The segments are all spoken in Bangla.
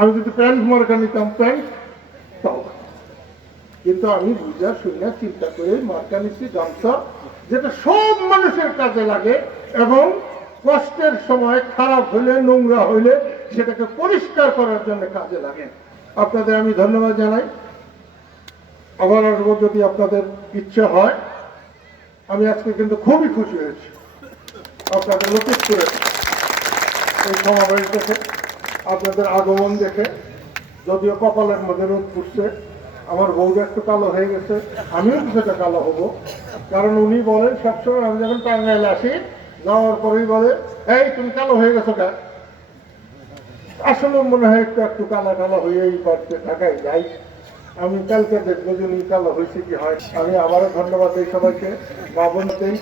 আমি যদি প্যান্ট মার্কা নিতাম প্যান্ট তাও, কিন্তু আমি বুঝা শুনে চিন্তা করে মার্কা নিচ্ছি গামছা, যেটা সব মানুষের কাজে লাগে এবং কষ্টের সময় খারাপ হইলে নোংরা হইলে সেটাকে পরিষ্কার করার জন্য কাজে লাগে। আপনাদের আমি ধন্যবাদ জানাই। আবার আসবো যদি আপনাদের ইচ্ছে হয়। আমি আজকে কিন্তু খুবই খুশি হয়েছি আপনাদের লতিফপুরে এই সমাবেশ দেখে, আপনাদের আগমন দেখে। যদিও কপালের মধ্যে রোদ পুষছে, আমার বউটা একটু কালো হয়ে গেছে, আমিও কিছুটা কালো হব। কারণ উনি বলেন সবসময়, আমি যখন টাঙ্গাইলে আসি যাওয়ার পরেই বলে, এই তুমি কালো হয়ে গেছো কা। আসলে মনে হয় একটু একটু কালা কালো হয়েই বাড়তে ঢাকায় যাই। আমি কালকে দেখবো যে উনি কালো হয়েছে কি হয়। আমি আবারও ধন্যবাদ দিই সবাইকে। বাবনতেই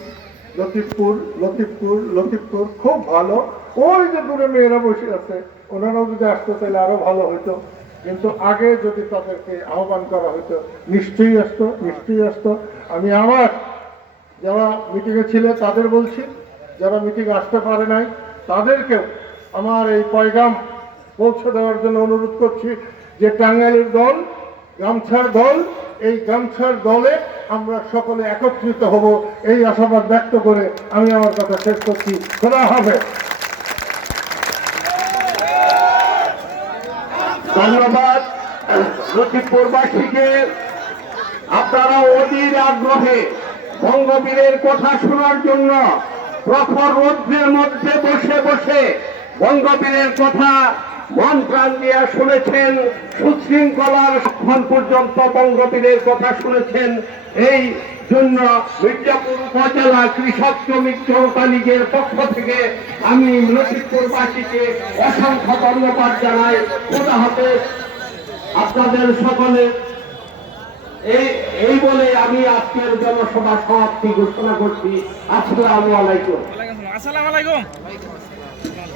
লতিফপুর লতিফপুর লতিফপুর খুব ভালো। ওই যে দূরে মেয়েরা বসে আছে, ওনারাও যদি আসতে চাইলে আরো ভালো হইতো, কিন্তু আগে যদি তাদেরকে আহ্বান করা হইতো নিশ্চয়ই আসতো, নিশ্চয়ই আসতো। আমি আমার যারা মিটিংয়ে ছিল তাদের বলছি, যারা মিটিংয়ে আসতে পারে নাই তাদেরকেও আমার এই পয়গাম পৌঁছে দেওয়ার জন্য অনুরোধ করছি যে টাঙ্গাইলের দল, গামছার দল, এই গামছার দলে আমরা সকলে একত্রিত হব, এই আশাবাদ ব্যক্ত করে আমি আমার কথা শেষ করছি। খোদা হাফেজ। ধন্যবাদ লতিফপুরবাসীকে। আপনারা অধীর আগ্রহে বঙ্গবীরের কথা শোনার জন্য প্রখর রৌদ্রের মধ্যে বসে বসে বঙ্গবীরের কথা মন প্রাণ দিয়ে শুনেছেন, সুশৃঙ্খলার এখন পর্যন্ত বঙ্গবীরের কথা শুনেছেন। এই জন্য মির্জাপুর উপজেলা কৃষক শ্রমিক জনতা লীগের পক্ষ থেকে আমি লতিফপুরবাসীকে অসংখ্য ধন্যবাদ জানাই। খোদা হাফেজ আপনাদের সকলে। এই বলে আমি আজকের জনসভা সমাপ্তি ঘোষণা করছি। আসসালামু আলাইকুম।